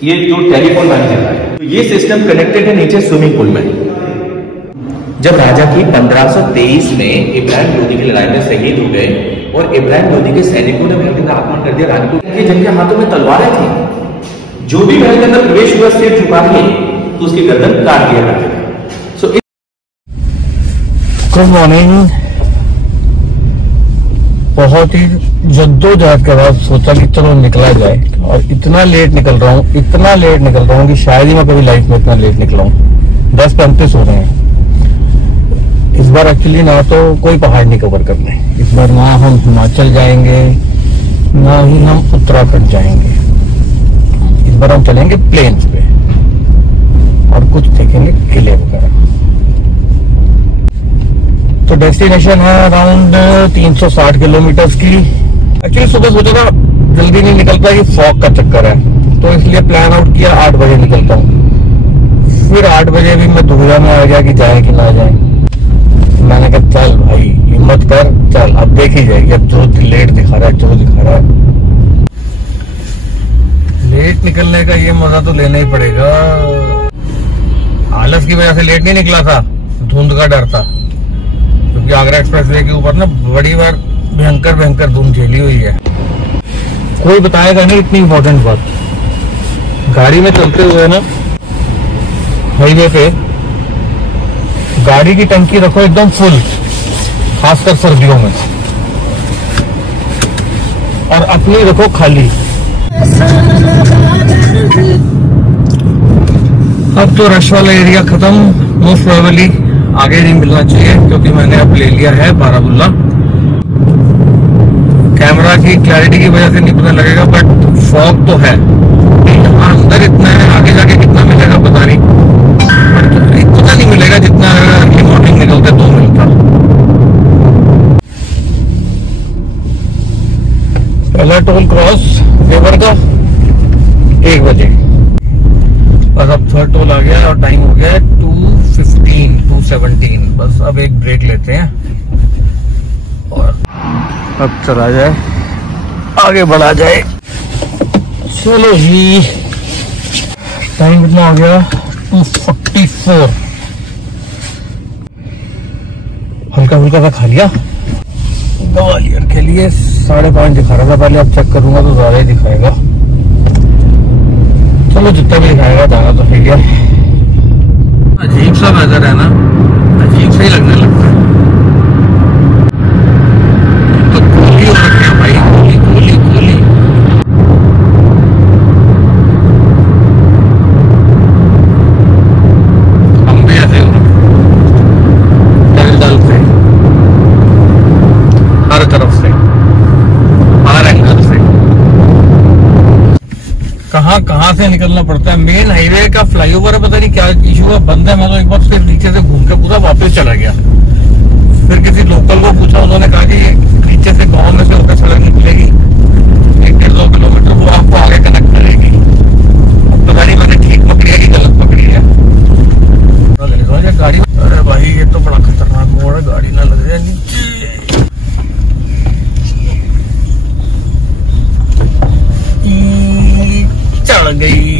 ये जो telephone line चल रहा है, तो ये सिस्टम कनेक्टेड है नीचे स्विमिंग पूल में। जब राजा की 1523 में इब्राहिम लोदी की लड़ाई में शहीद हो गए और इब्राहिम लोदी के सैनिकों ने महल के अंदर आक्रमण कर दिया, रानी को जिनके हाथों में तलवारें थी, जो भी महल के अंदर प्रवेश हुआ सिर झुका के तो उसकी गर्दन काट दिया करते थे। So good morning. बहुत ही जद्दोजहद के बाद सोचा कि चलो निकला जाए, और इतना लेट निकल रहा हूँ कि शायद ही मैं कभी लाइफ में इतना लेट निकला हूँ। 10:35 हो रहे हैं। इस बार एक्चुअली ना तो कोई पहाड़ नहीं कवर करने, इस बार ना हम हिमाचल जाएंगे ना ही हम उत्तराखंड जाएंगे। इस बार हम चलेंगे प्लेन्स पे और कुछ देखेंगे किले वगैरह। तो डेस्टिनेशन है अराउंड 360 किलोमीटर की। एक्चुअली सुबह सोचा था जल्दी नहीं निकलता, ये फॉग का चक्कर है, तो इसलिए प्लान आउट किया 8 बजे निकलता हूँ। फिर 8 बजे भी मैं दुविधा में आ गया कि जाए कि ना जाए। मैंने कहा चल भाई हिम्मत कर, चल अब देखी जाएगी। अब जो लेट दिखा रहा है लेट निकलने का ये मजा तो लेना ही पड़ेगा। आलस की वजह से लेट नहीं निकला था, धुंध का डर था, क्योंकि आगरा एक्सप्रेसवे के ऊपर ना बड़ी बार भयंकर धुंध झेली हुई है। कोई बताएगा नहीं इतनी इम्पोर्टेंट बात। गाड़ी में चलते हुए ना हाईवे पे गाड़ी की टंकी रखो एकदम फुल, खासकर सर्दियों में, और अपनी रखो खाली। अब तो रश वाला एरिया खत्म, मोस्ट प्रोबेबली आगे नहीं मिलना चाहिए, क्योंकि मैंने अब ले लिया है बारामुल्ला। कैमरा की क्लैरिटी की वजह से नहीं पता लगेगा, बट फॉग तो है। अंदर इतना है, आगे जाके कितना मिलेगा पता नहीं, बट इतना नहीं मिलेगा जितना अर्ली मॉर्निंग निकलते तो मिलता। पहला टोल क्रॉस देवर का 1 बजे, बस अब थर्ड टोल आ गया और टाइम हो गया है 2:17। बस अब एक ब्रेक लेते हैं और अब चला जाए, आगे बढ़ा जाए। चलो जी, टाइम कितना हो गया 2:44। हल्का सा खा लिया। ग्वालियर के लिए 5:30 दिखा रहा था पहले, अब चेक करूंगा तो ज्यादा ही दिखाएगा। चलो जितना भी दिखाएगा जाना तो ठीक है। अजीब सा वेदर है ना, अजीब सा ही लगने लगता है। तो गोली हो रखी है भाई, गोली। हम भी ऐसे हो दल से, हर तरफ से, हर एंगल से, कहाँ से निकलना पड़ता है। मेन हाईवे का फ्लाईओवर है, पता नहीं क्या इशू है, बंद है। मैं तो एक बार फिर नीचे से घूम के पूरा वापस चला गया। फिर किसी लोकल को पूछा, उन्होंने कहा कि नीचे से गांव में से होकर सड़क निकलेगी 1-1.5 किलोमीटर, वो आपको आगे कनेक्ट करेगी। अब पता नहीं मैंने ठीक पकड़ी है कि गलत पकड़ी है। गाड़ी, अरे भाई ये तो बड़ा खतरनाक मोड़ है, गाड़ी ना लग जाए नीचे। चढ़ गई।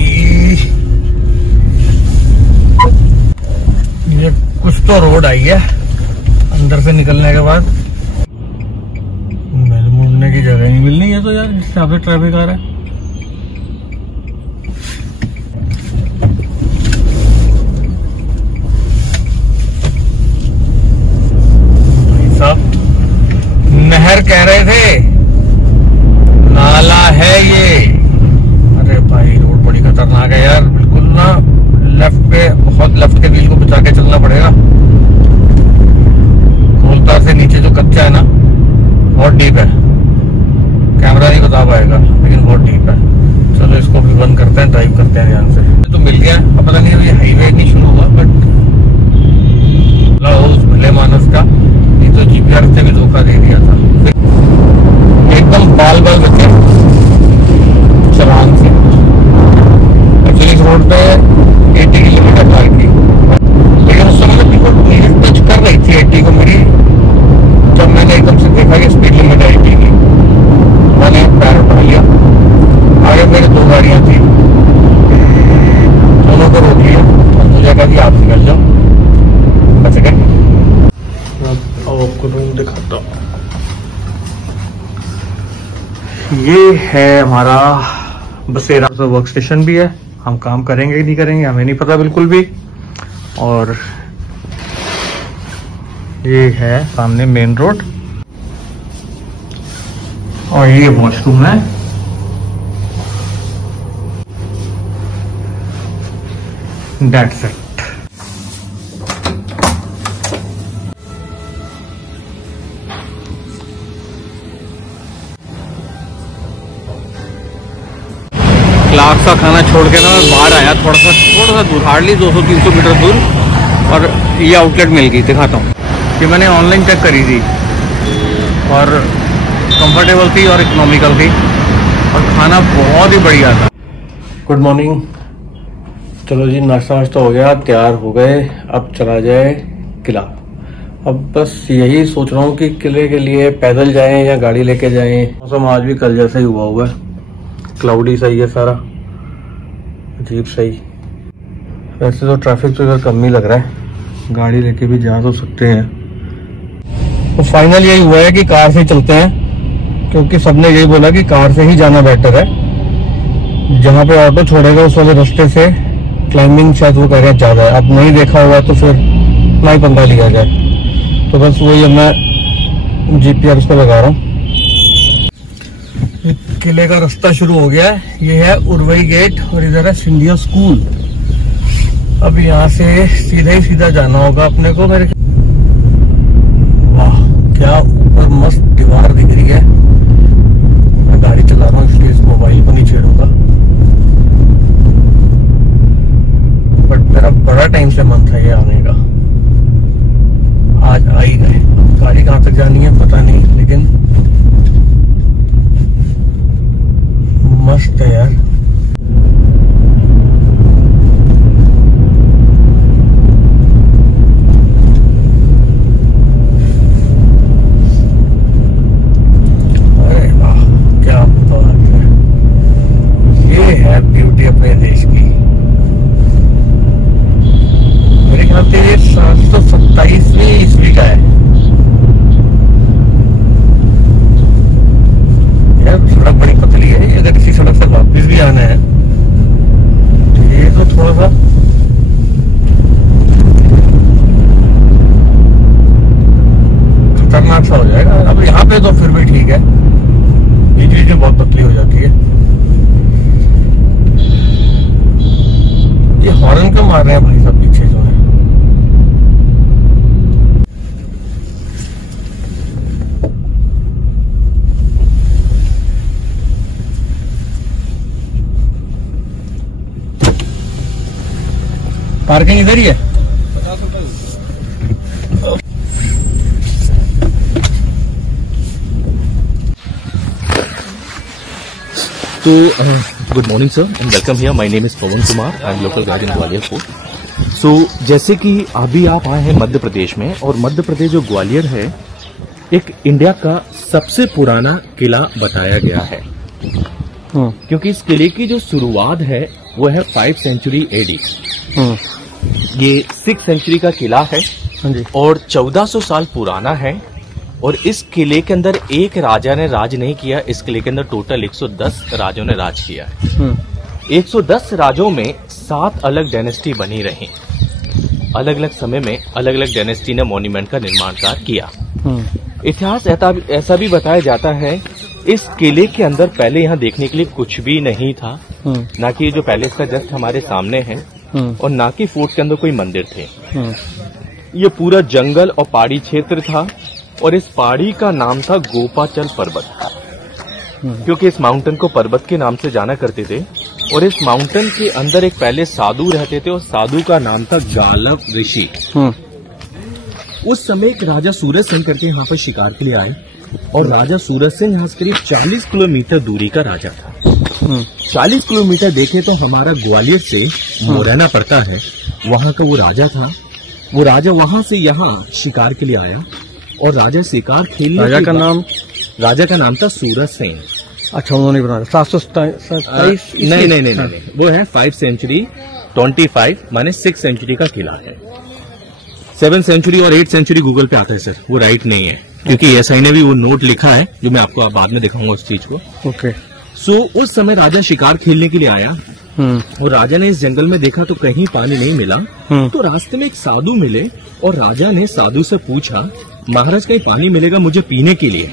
ये कुछ तो रोड आई है अंदर से निकलने के बाद। मेरे मुड़ने की जगह नहीं मिलनी है तो यार, जिस हिसाब से ट्रैफिक आ रहा है। नहर कह रहे थे, नाला है ये। अरे भाई रोड बड़ी खतरनाक है यार, बिल्कुल ना लेफ्ट पे, बहुत लेफ्ट के व्हील को बचा के चलना पड़ेगा। कोलतार से नीचे जो कच्चा है ना, बहुत डीप है, कैमरा नहीं बता पाएगा लेकिन बहुत डीप है। चलो इसको भी बंद करते हैं, ड्राइव करते हैं ध्यान से। तो मिल गया, अब पता नहीं अभी हाईवे नहीं शुरू हुआ, बट उस भले मानस का, नहीं तो जीपीआर से भी धोखा दे दिया था। एकदम बाल बचे चलान से। एक्चुअली इस रोड पे 80 की लिमिट अप्लाई थी, लेकिन उस समय बिल्कुल मेरी टच कर रही थी 80 को मेरी, जब मैंने एकदम से देखा कि स्पीड लिमिट है 80 की। मैंने पैर उठा लिया, आगे मेरे 2 गाड़ियां थी, ये है हमारा बसेरा वर्क स्टेशन भी है। हम काम करेंगे कि नहीं करेंगे हमें नहीं पता बिल्कुल भी। और ये है सामने मेन रोड और ये वॉशरूम है। That's it. क्लास का खाना छोड़ के ना मैं बाहर आया थोड़ा सा दूर, हार्डली 200-300 मीटर दूर, और ये आउटलेट मिल गई। दिखाता हूँ, ये मैंने ऑनलाइन चेक करी थी और कंफर्टेबल थी और इकोनॉमिकल थी और खाना बहुत ही बढ़िया था। Good morning. चलो जी, नाश्ता वाश्ता हो गया, तैयार हो गए, अब चला जाए किला। अब बस यही सोच रहा हूँ कि किले के लिए पैदल जाएं या गाड़ी लेके जाएं। मौसम आज भी कल जैसा ही हुआ है, क्लाउडी सही है सारा, अजीब सही। वैसे तो ट्रैफिक तो इधर कम ही लग रहा है, गाड़ी लेके भी जा तो सकते हैं। तो फाइनल यही हुआ है कि कार से चलते हैं, क्योंकि सबने यही बोला कि कार से ही जाना बेटर है। जहाँ पे ऑटो छोड़ेगा उस वाले रास्ते से क्लाइंबिंग शायद वो कह रहे हैं ज्यादा है। अब नहीं देखा हुआ तो फिर ना ही पंगा लिया जाए। तो बस वही अब मैं जीपीआर पे लगा रहा हूँ। किले का रास्ता शुरू हो गया है। ये है उर्वई गेट और इधर है सिंधिया स्कूल। अब यहाँ से सीधा ही सीधा जाना होगा अपने को। मेरे वाह, क्या ऊपर मस्त दीवार दिख रही है। मैं गाड़ी चला रहा हूँ इसलिए इस मोबाइल को नहीं छेड़ूंगा। बट मेरा बड़ा टाइम से मन था ये आने का, आज आ ही गए। गाड़ी कहाँ तक जानी है पता नहीं, लेकिन मस्त है यार। अरे वाह, क्या बात है। ये है ब्यूटी अपने देश की। मेरे ख्याल से ये 727वीं ईस्वी का है। सड़क बड़ी पतली है, अगर इसी सड़क से वापस भी आना है तो ये तो थोड़ा सा खतरनाक सा हो जाएगा। अब यहाँ पे तो फिर भी ठीक है, ये चीजें बहुत पतली हो जाती है। ये हॉर्न क्यों मार रहे हैं भाई सब पीछे जो है। पार्किंग इधर ही है। तो good morning sir and welcome here. My name is Pawan Kumar, I am local guide in Gwalior fort. So जैसे कि अभी आप आए हैं मध्य प्रदेश में, और मध्य प्रदेश जो ग्वालियर है एक इंडिया का सबसे पुराना किला बताया गया है, क्योंकि इस किले की जो शुरुआत है वो है 5th सेंचुरी एडी। ये 6th सेंचुरी का किला है और 1400 साल पुराना है। और इस किले के अंदर एक राजा ने राज नहीं किया, इस किले के अंदर टोटल 110 राजाओं ने राज किया है। 110 राजों में 7 अलग डायनेस्टी बनी रही। अलग अलग समय में अलग अलग डायनेस्टी ने मॉन्यूमेंट का निर्माण कार्य किया। इतिहास ऐसा भी बताया जाता है, इस किले के अंदर पहले यहाँ देखने के लिए कुछ भी नहीं था, ना कि जो पैलेस का जस्ट हमारे सामने है और ना कि फोर्ट के अंदर कोई मंदिर थे। ये पूरा जंगल और पहाड़ी क्षेत्र था और इस पहाड़ी का नाम था गोपाचल पर्वत, क्योंकि इस माउंटेन को पर्वत के नाम से जाना करते थे। और इस माउंटेन के अंदर एक पहले साधु रहते थे और साधु का नाम था गालव ऋषि। उस समय एक राजा सूरज सिंह करके यहाँ पर शिकार के लिए आए और राजा सूरज सिंह यहाँ से करीब 40 किलोमीटर दूरी का राजा था। 40 किलोमीटर देखें तो हमारा ग्वालियर से मुरैना पड़ता है, वहाँ का वो राजा था। वो राजा वहाँ से यहाँ शिकार के लिए आया और राजा शिकार खेलने राजा का नाम था सूरज सेन। अच्छा, उन्होंने बनाया 727 नहीं, वो है 5th सेंचुरी 25 माने 6th सेंचुरी का किला है। 7th सेंचुरी और 8th सेंचुरी गूगल पे आता है सर, वो राइट नहीं है। क्योंकि एसआई ने भी वो नोट लिखा है जो मैं आपको बाद में दिखाऊंगा उस चीज को। ओके। सो उस समय राजा शिकार खेलने के लिए आया और राजा ने इस जंगल में देखा तो कहीं पानी नहीं मिला। तो रास्ते में एक साधु मिले और राजा ने साधु से पूछा, महाराज कहीं पानी मिलेगा मुझे पीने के लिए?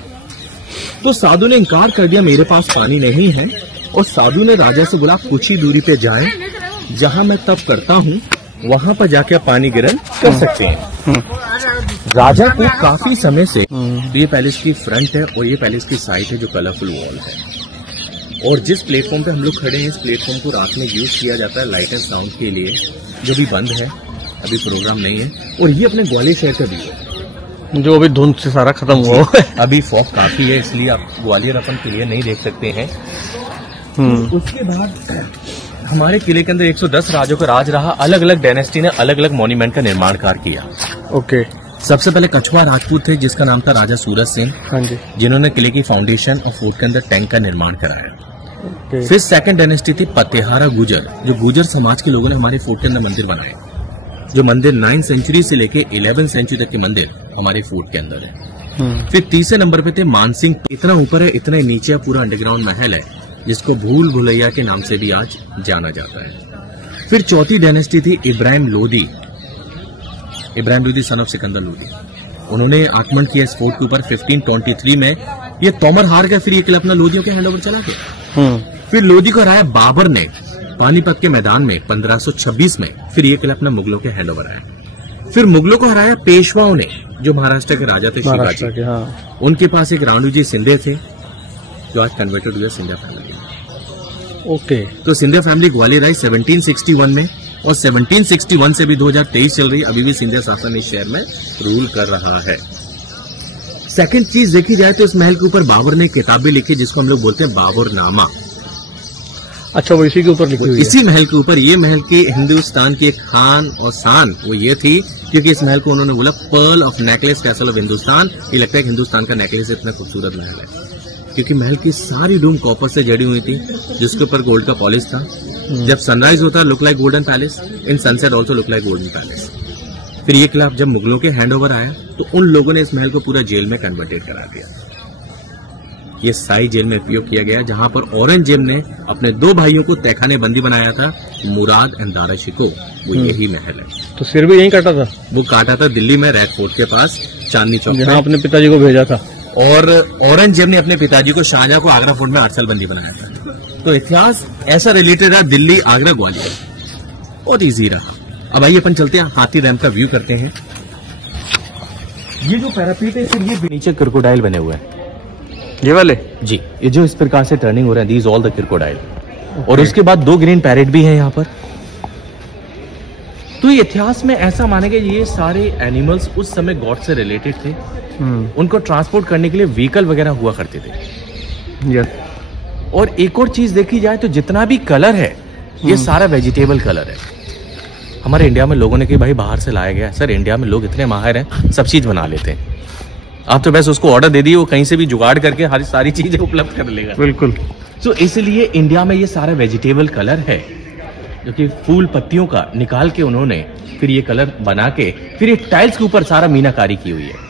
तो साधु ने इनकार कर दिया, मेरे पास पानी नहीं है। और साधु ने राजा से बोला, कुछ ही दूरी पे जाए, जहां मैं तप करता हूँ वहां पर जाके आप पानी ग्रहण कर सकते हैं। राजा को काफी समय से, तो ये पैलेस की फ्रंट है और ये पैलेस की साइड है जो कलरफुल वॉल है। और जिस प्लेटफॉर्म पे हम लोग खड़े हैं, इस प्लेटफॉर्म को रात में यूज किया जाता है लाइट एंड साउंड के लिए, जो भी बंद है, अभी प्रोग्राम नहीं है। और ये अपने ग्वालियर शहर का भी है, जो अभी धुंध से सारा खत्म हुआ है। अभी फॉग काफी है, इसलिए आप ग्वालियर अपन क्लियर नहीं देख सकते हैं। उसके बाद हमारे किले के अंदर 110 राजों का राज रहा। अलग अलग डायनेस्टी ने अलग अलग मॉन्यूमेंट का निर्माण कार्य किया। ओके। सबसे पहले कछुआ राजपूत थे जिसका नाम था राजा सूरज सिंह। हाँ जी। जिन्होंने किले की फाउंडेशन और फोर्ट के अंदर टैंक का निर्माण कराया। फिर सेकंड डायनेस्टी थी पतेहारा गुजर, जो गुजर समाज के लोगों ने हमारे फोर्ट के अंदर मंदिर बनाए, जो मंदिर 9वीं सेंचुरी से लेके 11वीं सेंचुरी तक के मंदिर हमारे फोर्ट के अंदर है। फिर तीसरे नंबर पे थे मानसिंह। इतना ऊपर है, इतना नीचे पूरा अंडरग्राउंड महल है जिसको भूल भुलैया के नाम से भी आज जाना जाता है। फिर चौथी डायनेस्टी थी इब्राहिम लोदी। Ibrahim Lodi son of Sikandar Lodi. उन्होंने आक्रमण किया इस फोर्ट के ऊपर 1523 में। ये तोमर हार गया, फिर ये किला अपना लोदियों के हैंड ओवर चला गया। फिर लोदी को हराया बाबर ने पानीपत के मैदान में 1526 में। फिर ये किला अपना मुगलों के हैंड ओवर आया। फिर मुगलों को हराया पेशवाओं ने, जो महाराष्ट्र के राजा थे शिवाजी। हाँ। उनके पास एक राणूजी सिंधे थे जो आज कन्वर्टेड हुए सिंधिया फैमिली। ओके। तो सिंधिया फैमिली ग्वालियर आई 1761 में, और 1761 से भी 2023 चल रही है। अभी भी सिंधिया शासन इस शहर में रूल कर रहा है। सेकंड चीज देखी जाए तो इस महल के ऊपर बाबर ने किताबें लिखी जिसको हम लोग बोलते हैं बाबरनामा। अच्छा, वो इसी के ऊपर लिखी हुई है? इसी महल के ऊपर। ये महल की हिंदुस्तान की एक खान और शान वो ये थी क्योंकि इस महल को उन्होंने बोला pearl of necklace castle of Hindustan. ये लगता है कि हिंदुस्तान का नेकलेस इतना खूबसूरत महल है क्योंकि महल की सारी रूम कॉपर से जड़ी हुई थी जिसके ऊपर गोल्ड का पॉलिश था। जब सनराइज होता look like golden palace, in sunset also look like golden palace. फिर ये किला जब मुगलों के हैंड ओवर आया तो उन लोगों ने इस महल को पूरा जेल में कन्वर्टेड करा दिया। ये साई जेल में उपयोग किया गया जहां पर औरंगजेब ने अपने 2 भाइयों को तहखाने बंदी बनाया था, मुराद एंड दारा शिकोह। वो यही महल है। तो सिर भी यहीं काटा था? वो काटा था दिल्ली में रेड फोर्ट के पास, चांदनी चौक, जहां अपने पिताजी को भेजा था। और औरंगजेब ने अपने पिताजी को शाहजहां को आगरा फोर्ट में 8 साल बंदी बनाया था। तो इतिहास ऐसा रिलेटेड रहा, दिल्ली आगरा ग्वालियर बहुत ईजी रहा। अब आइए अपन चलते हैं, हाथी डैम का व्यू करते हैं। ये जो पैरापीट है, फिर ये नीचे क्रोकोडाइल बने हुए हैं। ये वाले? जी, ये जो इस प्रकार से टर्निंग हो रहा है, दीज ऑल द क्रोकोडाइल। और उसके बाद 2 ग्रीन पैरेट भी हैं यहाँ पर। तो इतिहास में ऐसा माना गया ये सारे एनिमल्स उस समय गॉड से रिलेटेड थे। उनको ट्रांसपोर्ट करने के लिए व्हीकल वगैरह हुआ करते थे। और एक और चीज देखी जाए तो जितना भी कलर है ये सारा वेजिटेबल कलर है। हमारे इंडिया में लोगों ने कि भाई बाहर से लाया गया। सर, इंडिया में लोग इतने माहिर हैं, सब चीज बना लेते हैं। आप तो बस उसको ऑर्डर दे दिए, वो कहीं से भी जुगाड़ करके हर सारी चीजें उपलब्ध कर लेगा। बिल्कुल। तो इसलिए इंडिया में ये सारा वेजिटेबल कलर है जो कि फूल पत्तियों का निकाल के उन्होंने फिर ये कलर बना के फिर ये टाइल्स के ऊपर सारा मीनाकारी की हुई है।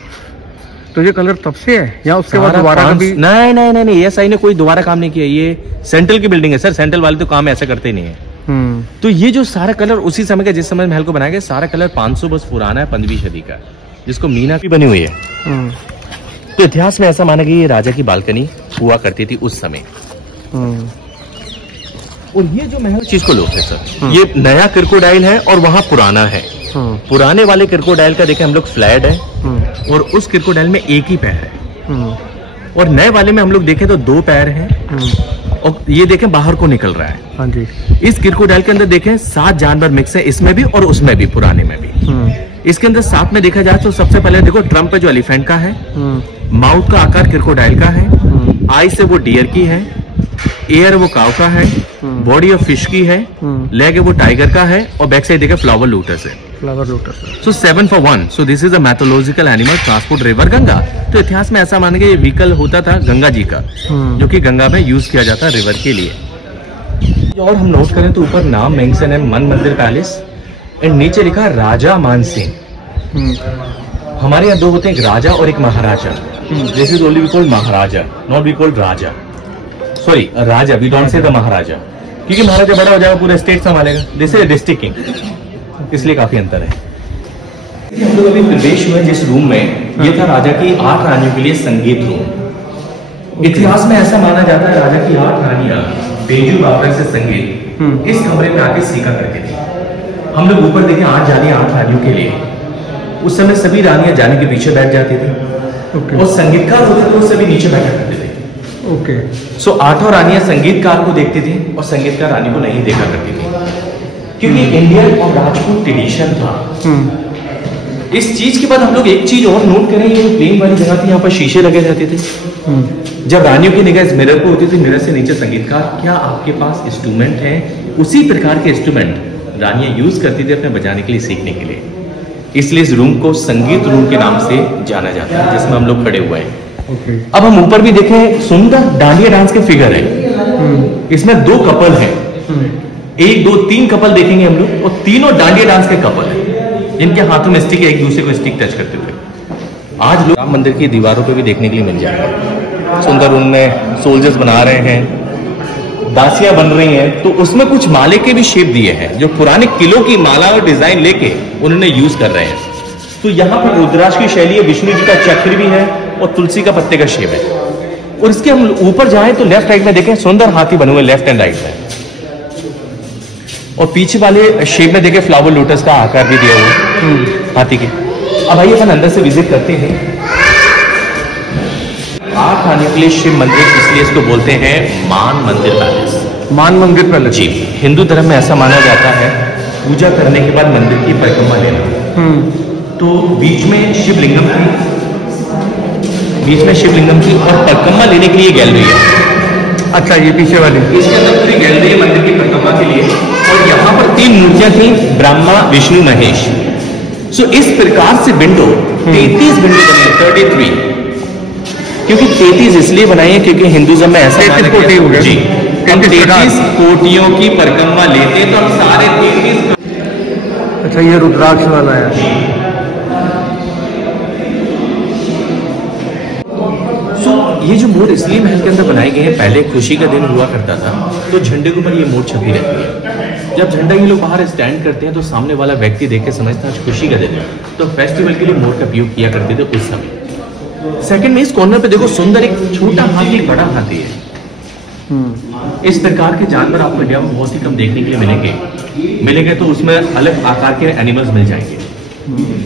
तो ये कलर तब से है या उसके बाद दोबारा कभी? नहीं, एसआई ने कोई दोबारा काम नहीं किया। ये सेंट्रल की बिल्डिंग है सर, सेंट्रल वाले तो काम ऐसा करते नहीं है। तो ये जो सारा कलर उसी समय का, जिस समय महल को बनाया गया, सारा कलर 500 वर्ष पुराना है, 15वीं सदी का, जिसको मीना भी बनी हुई है। तो इतिहास में ऐसा माना गया ये राजा की बालकनी हुआ करती थी उस समय। और ये जो महल चीज को लोग थे सर, ये नया क्रोकोडाइल है और वहां पुराना है। पुराने वाले क्रोकोडाइल का देखें हम लोग फ्लैट है और उस क्रोकोडाइल में एक ही पैर है। और नए वाले में हम लोग देखें तो 2 पैर हैं और ये देखें बाहर को निकल रहा है। हाँ जी। इस क्रोकोडाइल के अंदर देखें 7 जानवर मिक्स है, इसमें भी और उसमें भी, पुराने में भी। इसके अंदर साथ में देखा जाए तो सबसे पहले देखो ट्रम्प पे जो एलिफेंट का है, माउथ का आकार क्रोकोडाइल का है, आई से वो डियर की है, एयर वो काव का है, बॉडी ऑफ फिश की है, लेग है वो टाइगर का है और बैक साइड देखा फ्लावर लोटस है। Flower lotus. So 7 for 1। So this is a mythological animal transport river Ganga. तो इतिहास में ऐसा माना गया ये व्हीकल होता था गंगा जी का, जो कि गंगा में यूज किया जाता है रिवर के लिए। और हम नोट करें तो ऊपर नाम मेंशन है मन मंदिर पैलेस एंड नीचे लिखा राजा मान सिंह। हमारे यहाँ दो होते हैं, एक राजा और एक महाराजा। This is only we called maharaja, not we called raja. Sorry raja, we don't say the maharaja, क्योंकि महाराजा बड़ा हो जाएगा पूरा स्टेट संभालेगा। दिस इज डिस्ट्रिक्ट किंग, इसलिए काफी अंतर है। हम लोग अभी प्रवेश हुए जिस रूम में, ये था राजा की 8 रानियों के लिए संगीत रूम। इतिहास में ऐसा माना जाता है राजा की 8 रानियां बेजू बाबरा से संगीत इस कमरे में आके सीखा करती थी। हम लोग ऊपर देखे 8 जालियां 8 रानियों के लिए। उस समय सभी रानियां जाने के पीछे बैठ जाती थी और संगीतकार होते थे वो सभी नीचे बैठा करते थे। ओके। सो 8 रानियां संगीतकार को देखती थी और संगीतकार रानी को नहीं देखा करती थी, क्योंकि इंडियन और राजपूत ट्रेडिशन था। इस चीज के बाद हम लोग एक चीज और नोट करें, ये प्लेन वाली जगह थी, यहाँ पर शीशे लगे रहते थे। जब रानियों की निगाह इस मिरर पर होती थी, मिरर से नीचे संगीतकार, क्या आपके पास इंस्ट्रूमेंट है? उसी प्रकार के इंस्ट्रूमेंट रानियां यूज करती थी अपने बजाने के लिए, सीखने के लिए। इसलिए इस रूम को संगीत रूम के नाम से जाना जाता है, जिसमें हम लोग खड़े हुए हैं। अब हम ऊपर भी देखें, सुंदर डांडिया डांस के फिगर है। इसमें 2 कपल हैं, 1 2 3 कपल देखेंगे हम लोग, और तीनों डांडिया डांस के कपल हैं, जिनके हाथों में स्टिक है, एक दूसरे को स्टिक टच करते हुए। आज लोग राम मंदिर की दीवारों पे भी देखने के लिए मिल जाएगा। सुंदर उनमें सोल्जर्स बना रहे हैं, दासियां बन रही हैं, तो उसमें कुछ माले के भी शेप दिए हैं, जो पुराने किलों की माला और डिजाइन लेके उन्होंने यूज कर रहे हैं। तो यहाँ पर रुद्राक्ष की शैली है, विष्णु जी का चक्र भी है और तुलसी का पत्ते का शेप है। और इसके हम ऊपर जाएं तो लेफ्ट राइट में देखें सुंदर हाथी बने हुए लेफ्ट एंड राइट में, और पीछे वाले शेप में देखें फ्लावर लोटस का आकार भी दिया हुआ हाथी के। अब आइए अपन अंदर से विजिट करते हैं। 8 आने के लिए शिव मंदिर, इसलिए इसको बोलते हैं मान मंदिर पैलेस। मान मंदिर पैलेस जी, हिंदू धर्म में ऐसा माना जाता है, पूजा करने के बाद मंदिर की परिक्रमा लेना। तो बीच में शिवलिंगम थी, और परिक्रमा लेने के लिए गैलरी है। अच्छा, ये पीछे वाली, इसके अंदर पूरी गैलरी है मंदिर की परिक्रमा के लिए। और यहाँ पर 3 मूर्तियां थी, ब्रह्मा विष्णु महेश। सो इस प्रकार से विंडो 33 विंडो बने, 33, क्योंकि 33 इसलिए बनाई है क्योंकि हिंदुइज्म में ऐसा 33 कोटि हो गए जी, 33 कोटियों की परिक्रमा लेते हैं, तो हम सारे 33। अच्छा, ये रुद्राक्ष वाला है। ये जो मोर इसलिए महल के अंदर बनाए गए हैं, पहले खुशी का दिन हुआ करता था, तो झंडे के ऊपर ये मोर छपी रहती है। जब झंडा ये लोग बाहर स्टैंड करते हैं तो सामने वाला व्यक्ति देख के समझता है खुशी का दिन है, तो फेस्टिवल के लिए मोर का उपयोग किया करते थे उस समय। सेकंड में इस कॉर्नर पे देखो सुंदर एक छोटा हाथी, एक बड़ा हाथी है। इस प्रकार के जानवर आपको इंडिया में बहुत ही कम देखने के लिए मिलेंगे, तो उसमें अलग आकार के एनिमल्स मिल जाएंगे।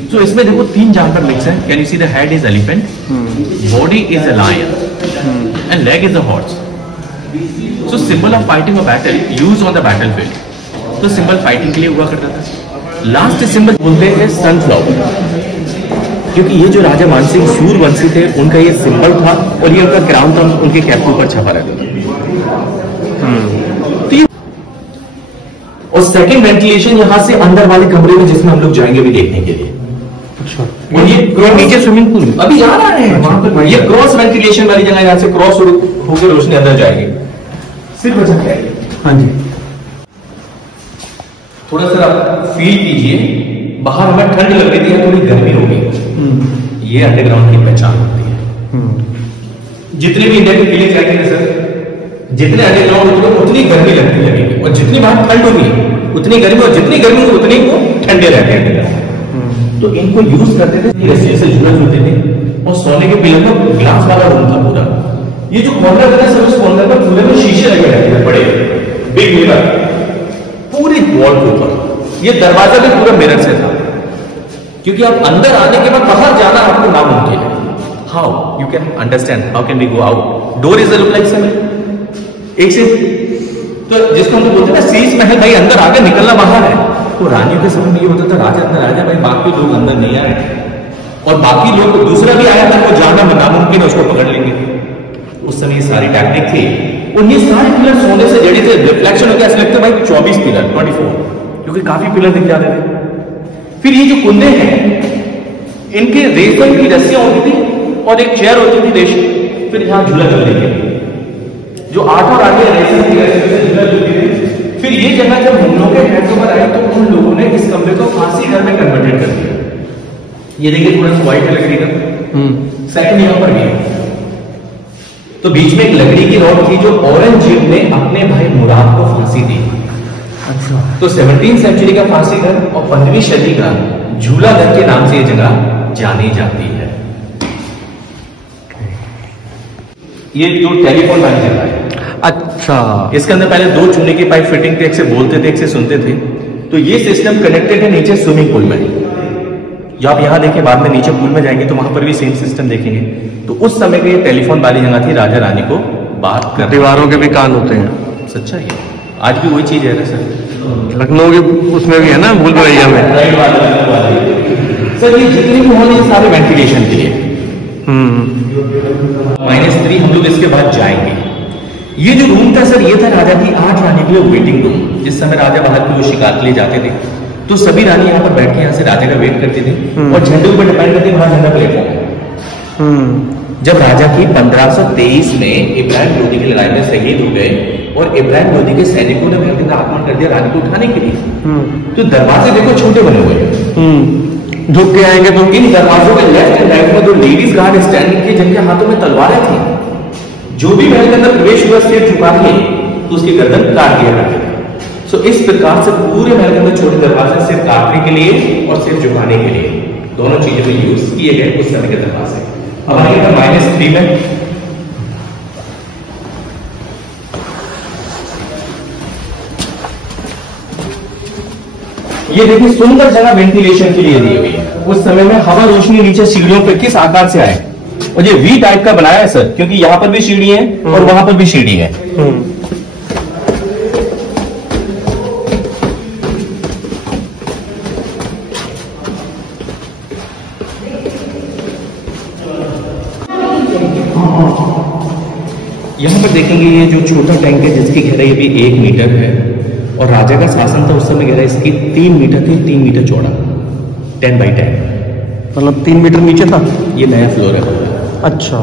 So, इसमें देखो 3 जानवर मिक्स है। Can you see the head is elephant, body is a lion and leg is a horse. So symbol of fighting a battle use on the battlefield. तो सिंबल फाइटिंग के लिए हुआ करता था। लास्ट सिंबल बोलते हैं sunflower, क्योंकि ये जो राजा मानसिंह सूर्यवंशी थे, उनका ये सिंबल था और ये उनका क्राउन था, उनके कैप के ऊपर छपा रहता था। और सेकंड वेंटिलेशन यहाँ से अंदर वाले कमरे में, जिसमें हम लोग जाएंगे भी देखने के लिए। अच्छा, और ये नीचे स्विमिंग पूल अभी आ रहा है वहां पर। ये क्रॉस वेंटिलेशन वाली जगह, यहाँ से क्रॉस होकर रोशनी अंदर जाएगी। सिर्फ बचा के आइए। हाँ जी, थोड़ा सा आप फील कीजिए, बाहर हमें ठंड लग रही थी, थोड़ी गर्मी होगी। ये अंडरग्राउंड की पहचान होती है। जितने भी इंडिया के किले जाएंगे सर, जितने अंडरग्राउंड होते हैं उतनी गर्मी लगती लगेगी, और जितनी बाहर ठंड होगी उतनी गर्मी, और जितनी गर्मी होगी उतनी वो ठंडे रहते हैं। तो इनको यूज करते थे, रस्सी से जुड़े होते थे, और सोने के पिलर में ग्लास वाला रूम था पूरा। ये जो कॉर्नर है सब, उस कॉर्नर में पूरे में शीशे लगे रहते थे, बड़े बिग मिरर पूरी वॉल के ऊपर। ये दरवाजा भी पूरा मिरर से था, क्योंकि आप अंदर आने के बाद बाहर जाना आपको नामुमकिन है। How you can understand, how can we go out? Door is look like seven एक से, तो जिसको हम बोलते हैं ना शीश महल, भाई अंदर आगे निकलना बाहर है। तो रानियों के समय में ये होता था, राजा अंदर आ जाए भाई, बाकी लोग अंदर नहीं आए, और बाकी लोग दूसरा भी आया था, वो जाना नामुमकिन है, उसको पकड़ लेंगे। उस समय ये सारी टेक्निक थी, और ये सारे पिलर सोने से जड़ी थे। रिफ्लेक्शन हो गया, ऐसा लगता है भाई 24 पिलर 24, क्योंकि काफी पिलर दिख जाते थे। फिर ये जो कुंदे हैं, इनके रेशम की रस्सियां होती थी और एक चेयर होती थी रेशम, फिर यहाँ झूला झूलने के लिए जो 8 रानियां रेशम की रस्सी से झूला झूलती थी। फिर ये जगह जब हम लोग के हैंड ओवर आई, तो उन लोगों ने इस कमरे को फांसी घर में कन्वर्टेड कर दिया। ये देखिए थोड़ा सा व्हाइट लकड़ी का। सेकंड यहाँ पर भी है। तो बीच में एक लकड़ी की रॉड थी जो औरंगजेब ने अपने भाई मुराद को फांसी दी। अच्छा। तो 17वीं सेंचुरी का फांसी घर और 15वीं सदी का झूला घर के नाम से ये जगह जानी जाती है। ये जो टेलीफोन वाली जगह है। अच्छा। इसके अंदर पहले 2 चूने की पाइप फिटिंग थे, एक से बोलते थे, एक से सुनते थे। तो ये सिस्टम कनेक्टेड है नीचे स्विमिंग पूल में। जो आप यहाँ देखें, बाद में नीचे पूल में जाएंगे तो वहां पर भी सेम सिस्टम देखेंगे। तो उस समय की ये टेलीफोन वाली जगह थी, राजा रानी को बात कर। दीवारों के भी कान होते हैं। सच्चा है, आज भी वही चीज है ना सर। लखनऊ के उसमें भी है ना, भूल भुलैया में। सर ये जितने भी होने सारे वेंटिलेशन के लिए। -3 हम लोग इसके बाद जाएंगे। ये जो रूम था सर, ये था राजा की 8 रानी के लिए वेटिंग रूम। जिस समय राजा बाहर के वो शिकार के लिए जाते थे तो सभी रानी यहाँ पर बैठ के यहाँ से राजा का वेट करती थी और झंडे पर डिपेंड करती वहां झंडा प्लेटफॉर्म। जब राजा की 1523 में इब्राहिम लोदी की लड़ाई में शहीद हो गए और इब्राहिम लोदी के सैनिकों ने महल के अंदर आक्रमण कर दिया रानी को उठाने के लिए, तो दरवाजे देखो छोटे बने हुए हैं। झुक के आएंगे तो इन दरवाजों के लेफ्ट एंड राइट में 2 लेडीज गार्ड स्टैंडिंग थे जिनके हाथों में तलवारें थी। जो भी महल के अंदर प्रवेश हुआ सिर झुका के तो उसकी गर्दन काट दिया करते थे। सो इस प्रकार से पूरे महल के अंदर छोटे दरवाजे सिर काटने के लिए और सिर झुकाने के लिए दोनों चीजों में यूज किए गए उस समय के दरवाजे। अब आइएगा -3 में। ये देखिए सुंदर जगह वेंटिलेशन के लिए दी हुई है। उस समय में हवा रोशनी नीचे सीढ़ियों पे किस आकार से आए, और ये वी टाइप का बनाया है सर, क्योंकि यहां पर भी सीढ़ी है और वहां पर भी सीढ़ी है। यहां पर देखेंगे ये जो छोटा टैंक है जिसकी गहराई भी 1 मीटर है और राजा का शासन था उस समय गहराई इसकी 3 मीटर थी, 3 मीटर चौड़ा, 10 बाई 10, मतलब 3 मीटर नीचे था। ये नया फ्लोर है। अच्छा।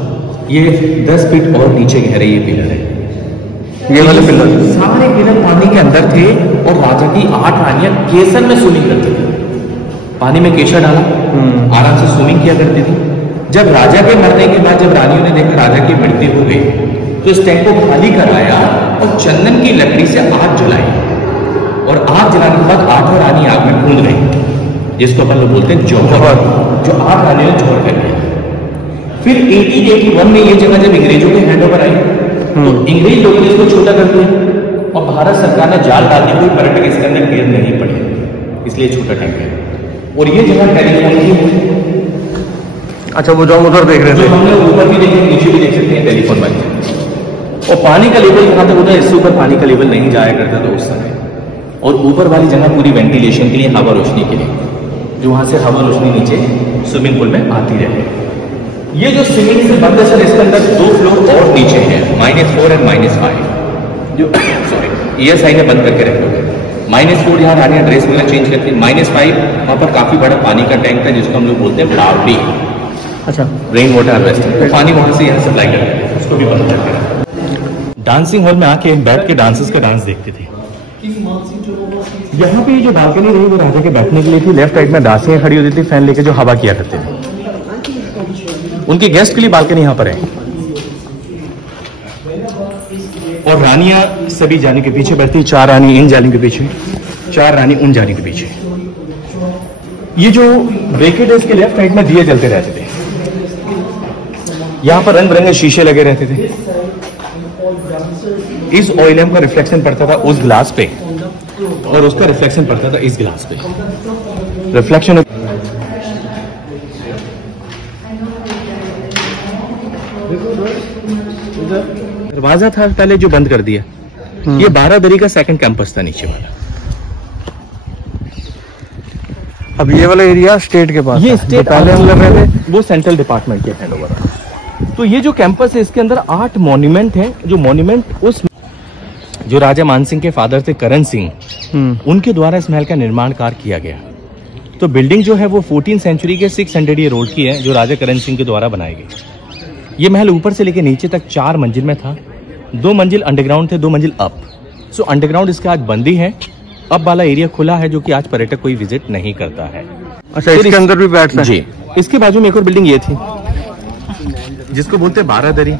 ये 10 फीट और नीचे गहराई ये पिलर है। ये वाले पिलर सारे पिलर पानी के अंदर थे और राजा की 8 रानियां केसर में स्विमिंग करती थी। पानी में केसर डाला, आराम से स्विमिंग किया करती थी। जब राजा के मरने के बाद जब रानियों ने देखा राजा की मृत्यु हो गई तो इस टैंक को खाली कराया और चंदन की लकड़ी से आग जलाई और आग जलाने के बाद 8 रानी आग में कूद गई, जिसको अपन लोग बोलते हैं जौहर, जो 8 रानियों ने जौहर कर दिया। फिर 1881 में ये जगह जब अंग्रेजों के हैंड ओवर आई तो अंग्रेज लोगों ने इसको छोटा कर दिया और भारत सरकार ने जाल डाल दी, कोई पर्यटक इसके अंदर गिर नहीं पड़े, इसलिए छोटा टैंक है। और ये जगह टेलीफोन की है। अच्छा, वो जो हम उधर देख रहे थे, हमने ऊपर भी देखे नीचे भी देख सकते हैं टेलीफोन वाली। और पानी का लेवल कहां तक होता है, इससे ऊपर पानी का लेवल नहीं जाया करता था उस समय। और ऊपर वाली जगह पूरी वेंटिलेशन के लिए, हवा रोशनी के लिए, जो वहां से हवा रोशनी नीचे स्विमिंग पूल में आती रहे। ये जो स्विमिंग पूल बंद है सर, इसके अंदर 2 फ्लोर और नीचे है, -4 और -5, जो सॉरी ESI ने बंद करके रखे हुए। -4 यहाँ रानियां ड्रेस वगैरह चेंज करती है, -5 वहां पर काफी बड़ा पानी का टैंक था जिसको हम लोग बोलते हैं बावड़ी। अच्छा, रेन वाटर हार्वेस्टिंग, तो पानी वहां से यहाँ सप्लाई करते हैं, उसको भी बंद करके रखा। डांसिंग हॉल में आके बैठ के डांसर्स का डांस देखते थे। यहाँ पे जो बालकनी रही वो राजा के बैठने के लिए थी। लेफ्ट साइड में दासियां खड़ी होती थी फैन लेके, जो हवा किया करते थे। उनके गेस्ट के लिए बालकनी यहाँ पर है। और रानियां सभी जाने के पीछे बैठती, 4 रानी इन जाने के पीछे, 4 रानी उन जाने के पीछे। ये जो ब्रेकेट है इसके लेफ्ट साइड में दिए जलते रहते थे। यहाँ पर रंग बिरंगे शीशे लगे रहते थे। इस ऑयल लैम्प का रिफ्लेक्शन पड़ता था उस ग्लास पे और उसका रिफ्लेक्शन पड़ता था इस ग्लास पे। रिफ्लेक्शन दरवाजा था पहले जो बंद कर दिया। ये 12 दरी का सेकंड कैंपस था नीचे वाला। अब ये वाला एरिया स्टेट के पास, ये स्टेट पहले हम लग रहे थे वो सेंट्रल डिपार्टमेंट के हैंड ओवर। तो ये जो कैंपस है इसके अंदर 8 मॉन्यूमेंट है, जो मॉन्यूमेंट उस जो राजा मानसिंह के फादर थे करण सिंह, उनके द्वारा इस महल का निर्माण कार्य किया गया। तो बिल्डिंग जो है वो 14वीं सेंचुरी के 600 ईयर ओल्ड की है, जो राजा करण सिंह के द्वारा बनाई गई। ये महल ऊपर से लेकर नीचे तक 4 मंजिल में था। 2 मंजिल अंडरग्राउंड थे, 2 मंजिल अप। सो अंडरग्राउंड इसका आज बंदी है, अप वाला एरिया खुला है, जो कि आज पर्यटक कोई विजिट नहीं करता है। अच्छा, इसके अंदर भी बैठ सकते जी। इसके बाजू में एक और बिल्डिंग ये थी जिसको बोलते हैं 12 दरी,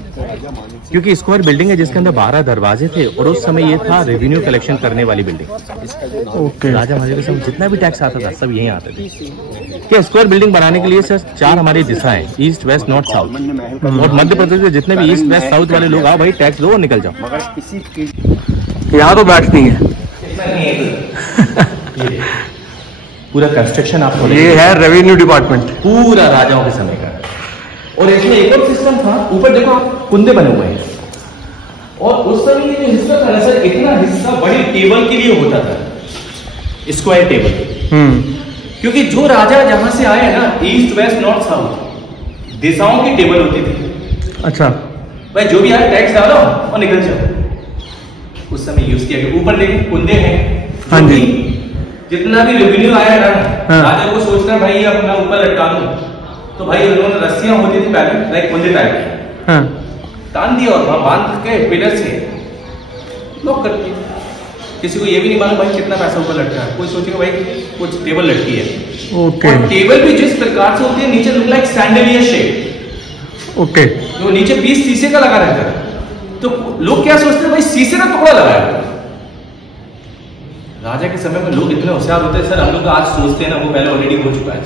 क्योंकि स्क्वायर बिल्डिंग है जिसके अंदर 12 दरवाजे थे और उस समय ये था रेवेन्यू कलेक्शन करने वाली बिल्डिंग। ओके। राजा महाराजा के समय जितना भी टैक्स आता था सब यहीं आते थे। क्या स्क्वायर बिल्डिंग बनाने के लिए सर 4 हमारी दिशाएं, ईस्ट वेस्ट नॉर्थ साउथ, और मध्य प्रदेश में जितने भी ईस्ट वेस्ट साउथ वाले लोग आओ भाई टैक्स दो और निकल जाओ। यहाँ तो बैठ नहीं है। पूरा कंस्ट्रक्शन आपको ये है रेवेन्यू डिपार्टमेंट, पूरा राजाओं के समय का। और इसमें एक और सिस्टम था, ऊपर देखो आप कुंदे बने हुए हैं, और उस समय ये जो हिस्सा था ना सर, इतना हिस्सा बड़ी टेबल के लिए होता था, स्क्वायर टेबल। क्योंकि जो राजा जहां से आए ना, ईस्ट वेस्ट नॉर्थ साउथ दिशाओं की टेबल होती थी। अच्छा भाई जो भी आए टैक्स डालो और निकल जाओ। उस समय यूज किया गया। ऊपर देखिए कुंदे हैं। हाँ जी। जितना भी रेवेन्यू आया ना, राजा को सोचना है भाई अब मैं ऊपर लटका दूं, तो भाई उन्होंने रस्सियां होती थी पहले लाइक कुंदे टाइप की, तान दिया और वहां बांध के पिलर से लॉक कर दिया। किसी को ये भी नहीं मालूम भाई कितना पैसा ऊपर लटका है। कोई सोचेगा भाई कुछ टेबल लटकी है। ओके। और टेबल भी जिस प्रकार से होती है, नीचे लुक लाइक सैंडलियर शेप। ओके। जो नीचे पीस शीशे का लगा रहता है, तो लोग क्या सोचते हैं भाई शीशे का टुकड़ा लगा है। राजा के समय में लोग इतने होशियार होते हैं सर, हम लोग आज सोचते हैं ना, वो पहले ऑलरेडी हो चुका है।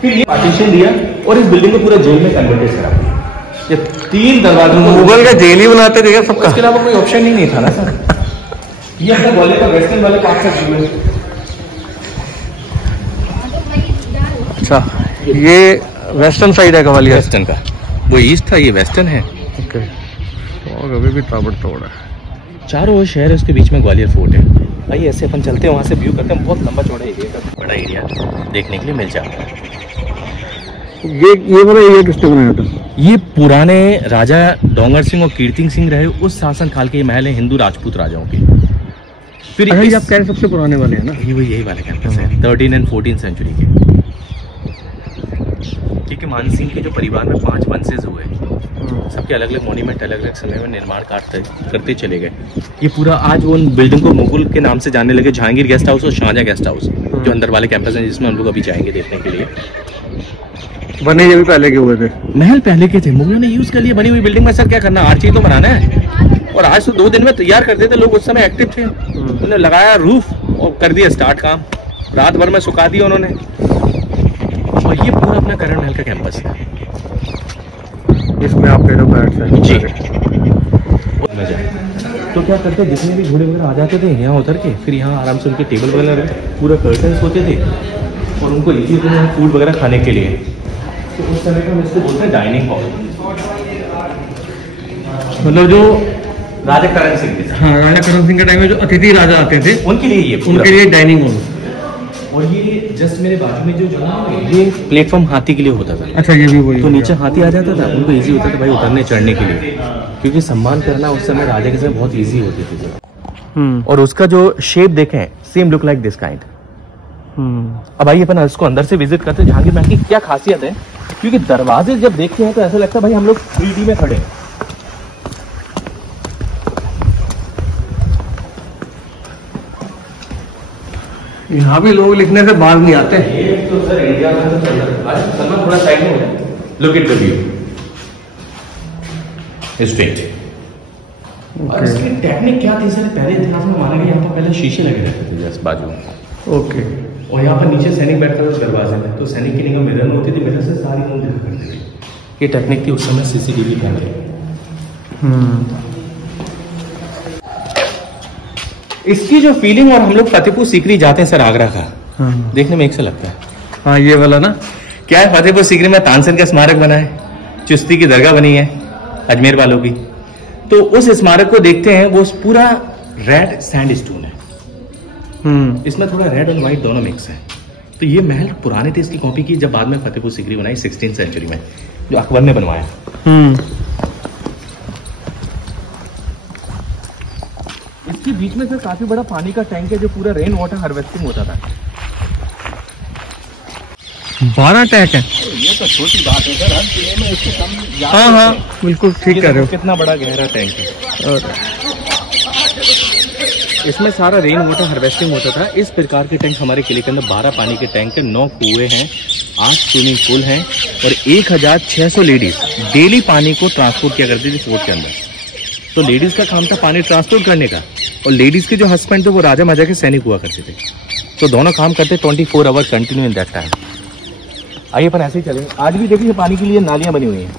फिर ये पार्टीशन दिया और इस बिल्डिंग को पूरा जेल में कन्वर्टेड करा। ये 3 दरवाजे मुगल का जेल ही बनाते थे सबका। इसके अलावा कोई ऑप्शन ही नहीं था ना सर। ये अपने ग्वालियर का वेस्टर्न वाले पार्ट से जुड़े। अच्छा ये वेस्टर्न साइड है ग्वालियर। वेस्टर्न का वो ईस्ट था, ये वेस्टर्न है। ओके। और अभी भी ताबड़ तोड़ है। चारों ओर शहर है, उसके बीच में ग्वालियर फोर्ट है। भाई ऐसे अपन चलते हैं, वहां से व्यू करते हैं। बहुत लंबा चौड़ा एरिया का बड़ा एरिया देखने के लिए मिल जाता है। ये वाला एरिया किसने बनाया था? ये पुराने राजा डोंगर सिंह और कीर्ति सिंह रहे उस शासन काल के ये महल है, हिंदू राजपूत राजाओं के। फिर आप कह रहे सबसे पुराने वाले हैं ना? यही वाले कैंपस है, 13 और 14 सेंचुरी के। ठीक है, मान सिंह के जो परिवार में 5 वंशेज हुए, सबके अलग अलग मॉन्यूमेंट अलग अलग समय में निर्माण करते चले गए। ये पूरा आज वो बिल्डिंग को मुगल के नाम से जानने लगे, जहांगीर गेस्ट हाउस और शाहजहां गेस्ट हाउस, जो अंदर वाले कैंपस हैं जिसमें हम लोग अभी जाएंगे देखने के लिए। बने ये भी पहले के हुए थे, महल पहले के थे, मुगलों ने यूज कर लिया बनी हुई बिल्डिंग में। सर क्या करना, हर चीज तो बनाना है। और आज तो 2 दिन में तैयार कर देते लोग, उस समय एक्टिव थे। उन्होंने लगाया रूफ और कर दिया स्टार्ट काम, रात भर में सुखा दिया उन्होंने। और ये पूरा अपना करण महल का कैंपस है। इसमें आप बैठ सकते जी। तो क्या करते, जितने भी घोड़े वगैरह आ जाते थे यहाँ उतर के, फिर यहाँ आराम से उनके टेबल वगैरह पूरा कर्टन्स होते थे और उनको इसी फूड वगैरह खाने के लिए। तो उस समय का हम इसको बोलते हैं डाइनिंग हॉल। मतलब जो राजा करण सिंह के, हाँ, राजा करण सिंह के टाइम में जो अतिथि राजा आते थे उनके लिए ये उनके लिए डाइनिंग हॉल। और ये जस्ट मेरे बाजू में जो ना, ये प्लेटफॉर्म हाथी के लिए होता था। अच्छा, ये भी वही। तो नीचे हाथी आ जाता था, उनको इजी होता था भाई उतरने चढ़ने के लिए, क्योंकि सम्मान करना उस समय राजा के समय बहुत इजी होती थी। और उसका जो शेप देखें, same look like this kind. अब आइए अपन इसको अंदर से विजिट करते हैं। जहांगीर महल की क्या खासियत है, क्योंकि दरवाजे जब देखते हैं तो ऐसा लगता है भाई हम लोग 3D में खड़े हैं। यहाँ भी लोग लिखने से बाहर नहीं आते। ये तो सर इंडिया में तो सलमान थोड़ा साइड में हो जाए, look at the view straight. और इसकी टेक्निक क्या थी सर, पहले इतिहास में माना गया यहाँ पर पहले शीशे लगे रहते थे जस्ट बाजू में। ओके। और यहाँ पर नीचे सैनिक बैठता था दरवाजे में, तो सैनिक की निगाह मिरर में होती थी, मिरर से सारी लोग देखा करते थे। ये टेक्निक थी उस समय CCTV कैमरे। इसकी जो फीलिंग, और हम लोग फतेहपुर सीकरी जाते हैं सर आगरा का, देखने में एक से लगता है। हाँ, ये वाला ना क्या है, फतेहपुर सीकरी में तानसेन का स्मारक बना है, चिश्ती की दरगाह बनी है अजमेर वालों की। तो उस स्मारक को देखते हैं, वो पूरा रेड सैंडस्टोन है। इसमें थोड़ा रेड और व्हाइट दोनों मिक्स है। तो ये महल पुराने थे, इसकी कॉपी की जब बाद में फतेहपुर सीकरी बनाई 16th सेंचुरी में, जो अकबर ने बनवाया। इसके बीच में सर काफी बड़ा पानी का टैंक है, जो पूरा रेन वाटर हार्वेस्टिंग होता था। 12 टैंक है। ये तो छोटी बात है सर, हर जिले में इससे कम। हाँ, बिल्कुल ठीक कह रहे हो। कितना बड़ा गहरा टैंक है। इसमें सारा रेन वाटर हार्वेस्टिंग होता था। इस प्रकार के टैंक हमारे किले के अंदर 12 पानी के टैंक है, 9 कुएं हैं, 8 स्विमिंग पूल हैं और 1600 लेडीज डेली पानी को ट्रांसपोर्ट किया करती थी फोर्ट के अंदर। तो लेडीज का काम था पानी ट्रांसपोर्ट करने का, और लेडीज के जो हस्बैंड थे वो राजा महाराजा के सैनिक हुआ करते थे, तो दोनों काम करते 24 hour continue in that time. आइए अपन ऐसे ही चलेंगे। आज भी देखिए पानी के लिए नालियां बनी हुई हैं,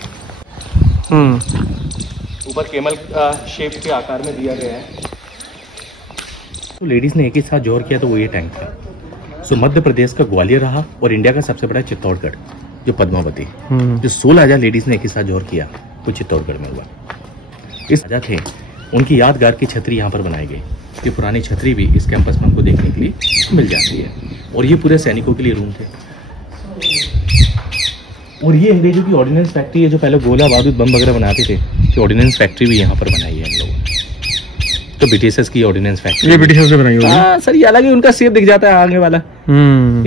ऊपर केमल शेप के आकार में दिया गया है। तो लेडीज ने एक ही साथ जोर किया तो वो ये टैंक था। सो मध्य प्रदेश का ग्वालियर रहा और इंडिया का सबसे बड़ा चित्तौड़गढ़ जो पद्मावती, जो 16,000 लेडीज ने एक ही साथ जोर किया वो चित्तौड़गढ़ में हुआ। इस राजा थे, उनकी यादगार की छतरी यहाँ पर बनाई गई। ये पुरानी छतरी भी इस कैंपस में हमको देखने के लिए मिल जाती है। और ये पूरे सैनिकों के लिए रूम थे। और ये अंग्रेजों की ऑर्डिनेंस फैक्ट्री है, जो पहले गोला बारूद बम वगैरह बनाते थे, तो ऑर्डिनेंस फैक्ट्री भी यहाँ पर बनाई है हम लोगों ने। तो ब्रिटिशर्स की ऑर्डिनेंस फैक्ट्री, ये ब्रिटिशर्स ने बनाई होगी। हाँ सर, ये अलग ही उनका शेप दिख जाता है आगे वाला।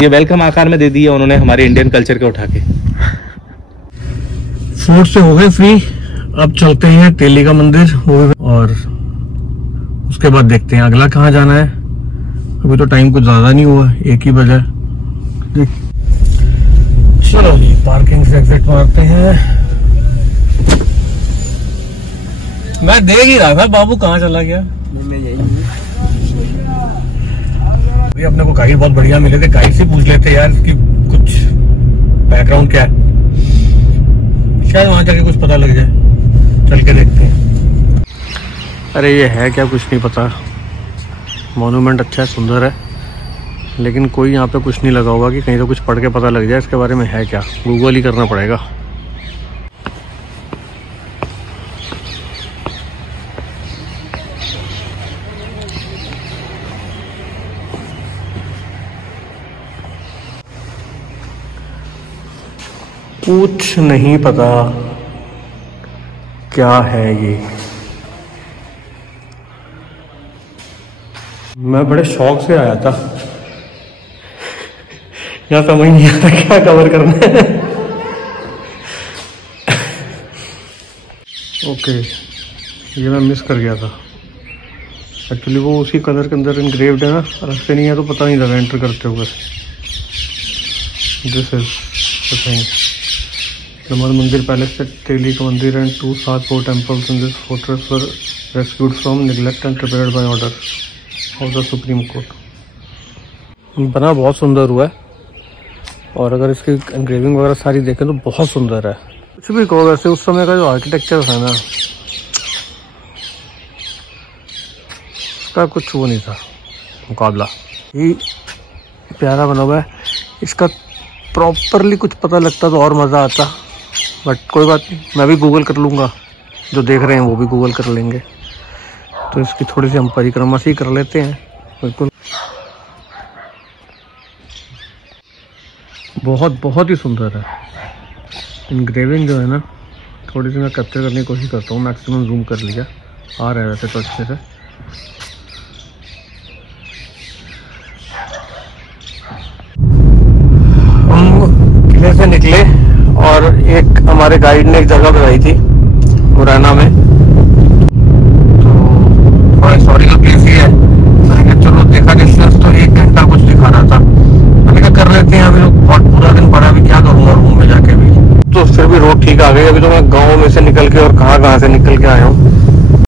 ये वेलकम आकार में दे दिया उन्होंने हमारे इंडियन कल्चर को उठा के। फोर्ट से हो गए फ्री, अब चलते हैं तेली का मंदिर और उसके बाद देखते हैं अगला कहाँ जाना है। अभी तो टाइम कुछ ज्यादा नहीं हुआ, 1 ही बजा। चलो जी, पार्किंग से एग्जिट मारते हैं। मैं देख ही रहा था बाबू कहाँ चला गया। अभी अपने को गाइड बहुत बढ़िया मिले थे, गाइड से पूछ लेते यार इसकी कुछ बैकग्राउंड क्या है, शायद वहां जाके कुछ पता लग जाए। चल के देखते हैं। अरे ये है क्या, कुछ नहीं पता। मॉन्यूमेंट अच्छा है, सुंदर है, लेकिन कोई यहाँ पे कुछ नहीं लगा होगा कि कहीं तो कुछ पढ़ के पता लग जाए इसके बारे में है क्या। गूगल ही करना पड़ेगा। कुछ नहीं पता क्या है ये। मैं बड़े शौक से आया था, यहाँ समझ नहीं आता क्या कवर करना है। ओके, ये मैं मिस कर गया था। एक्चुअली वो उसी कलर के अंदर इंग्रेव्ड है ना, रास्ते नहीं है तो पता नहीं लगा एंटर करते हुए। This is the thing. Namal Mandir Palace at Teli ka Mandir and 2 Satpur temples in this fortress were rescued from neglect and prepared by order of the Supreme Court. बना बहुत सुंदर हुआ है, और अगर इसकी एंग्रेविंग वगैरह सारी देखें तो बहुत सुंदर है। कुछ भी कहो, वैसे उस समय का जो आर्किटेक्चर था ना, उसका कुछ वो नहीं था मुकाबला। ये प्यारा बना हुआ है, इसका प्रॉपरली कुछ पता लगता तो और मज़ा आता, बट कोई बात नहीं, मैं भी गूगल कर लूँगा। जो देख रहे हैं वो भी गूगल कर लेंगे। तो इसकी थोड़ी सी हम परिक्रमा सी कर लेते हैं। बिल्कुल बहुत बहुत ही सुंदर है। इनग्रेविंग जो है ना, थोड़ी सी मैं कैप्चर करने की कोशिश करता हूँ। मैक्सिमम जूम कर लिया, आ रहा है वैसे तो अच्छे से। हम किले से निकले और एक हमारे गाइड ने एक जगह बताई थी मुरैना में, तो थोड़ा हिस्टोरिकल प्लेस ही है। मैंने चलो देखा डिस्टेंस तो 1 घंटा कुछ दिखा रहा था। मैंने कहा कर लेते हैं, अभी लोग बहुत पूरा दिन पड़ा, अभी क्या करूँगा रूम में जाके भी। तो फिर भी रोड ठीक आ गई। अभी तो मैं गाँव में से निकल के और कहाँ से निकल